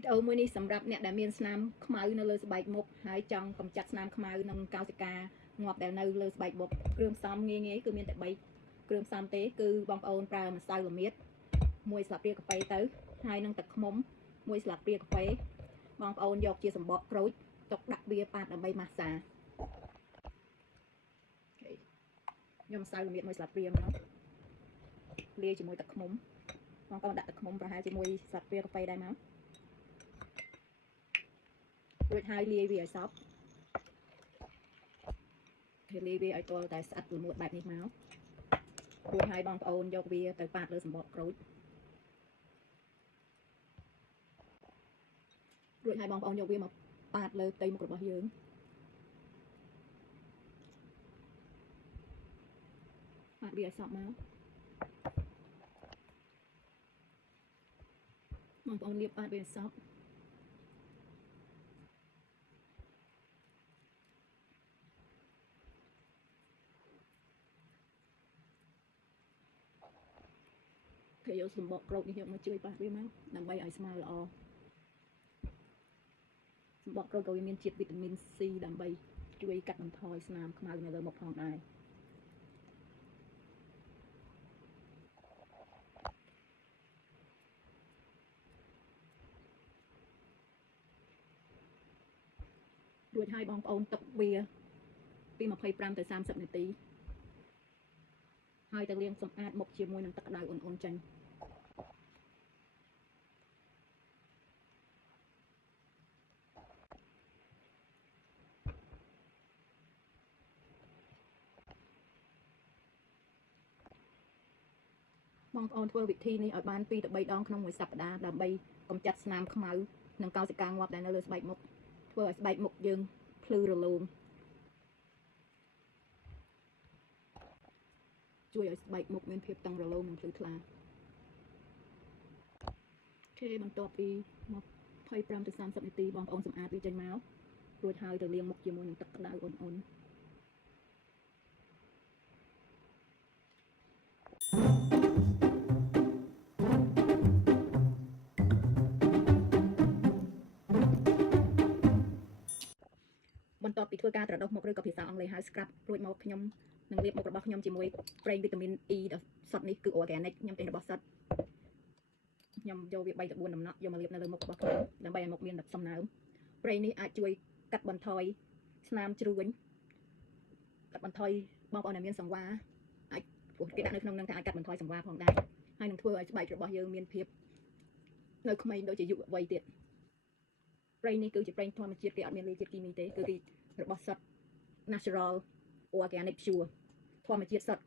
វីដេអូមួយនេះសម្រាប់អ្នកដែលមានស្នាមខ្មៅនៅលើស្បែកមុខហើយចង់កម្ចាត់ស្នាមខ្មៅនិងកោសិកាងាប់ដែលនៅលើស្បែកមុខគ្រឿងផ្សំងាយៗគឺមានតែ3គ្រឿងផ្សំទេគឺបងប្អូនប្រើម្សៅល្មៀត1ស្លាបព្រាកាហ្វេទៅហើយនឹងទឹកឃ្មុំ1ស្លាបព្រាកាហ្វេបងប្អូនយកជាសម្បកក្រូចទុកដាក់វាប៉ាតដើម្បីម៉ាស្សាខ្ញុំម្សៅល្មៀត1ស្លាបព្រាមកលាយជាមួយទឹកឃ្មុំបងប្អូនដាក់ទឹកឃ្មុំប្រហែលជាមួយស្លាបព្រាកាហ្វេដែរមករួចហើយលាយវាឲ្យសព្វលាយវាឲ្យទាល់តែស្អិតល្មួតបែបនេះមករួចហើយបងប្អូនយកវាទៅប៉ាតលើសម្បកក្រូចរួចហើយបងប្អូនយកវាមកប៉ាតលើផ្ទៃមុខរបស់យើងប៉ាតវាឲ្យសព្វមកបងប្អូនលាបប៉ាតវាឲ្យសព្វគេយកសម្បកក្រូចនេះយកមកជួយប៉ះវាមកដើម្បីឲ្យស្មើល្អសម្បកក្រូចក៏វាមានជាតិវីតាមីន C ដើម្បីជួយកាត់បន្ថយស្នាមខ្មៅនៅលើមុខផងដែររួចហើយបងប្អូនទុកវាពី25ទៅ30នាទីហើយទៅលាងសម្អាតមុខជាមួយនឹងទឹកក្តៅអ៊ុនៗចេញបងប្អូនធ្វើវិធីនេះឲ្យបាន2ទៅ3ដងក្នុងមួយសប្តាហ៍ដើម្បីកម្ចាត់ស្នាមខ្មៅនិងកោសិកាងាប់ដែលនៅលើស្បែកមុខធ្វើឲ្យស្បែកមុខយើងភ្លឺរលោងជួយឲ្យស្បែកមុខមានភាពតឹងរលោងនិងភ្លឺថ្លាបន្ទាប់ពី25ទៅ30នាទីបងប្អូនសម្អាតវាចេញមករួចហើយទៅលាងមុខជាមួយនឹងទឹកក្តៅអ៊ុនៗបន្ទាប់ពីធ្វើការត្រដុសមុខឬក៏ភាសាអង់គ្លេសហៅ scrub រួចមកខ្ញុំនឹងលាបមុខរបស់ខ្ញុំជាមួយប្រេងវីតាមីន E ដ៏សុទ្ធនេះគឺ organic ខ្ញុំទិញរបស់សុទ្ធខ្ញុំយកវា3ទៅ4ដំណក់យកមកលាបនៅលើមុខរបស់ខ្ញុំដើម្បីឲ្យមុខមានសំណើមប្រេងនេះអាចជួយកាត់បន្ថយស្នាមជ្រួញកាត់បន្ថយបងប្អូនដែលមានសង្វារអាចគេដាក់នៅក្នុងនឹងថាអាចកាត់បន្ថយសង្វារផងដែរហើយនឹងធ្វើឲ្យស្បែករបស់យើងមានភាពនៅក្មេងដូចជាយុវវ័យទៀតប្រេងនេះគឺជាប្រេងធម្មជាតិគេអត់មានលាយជាតិគីមីទេគឺរបស់សុទ្ធ natural organic pure ធម្មជាតិសុទ្ធ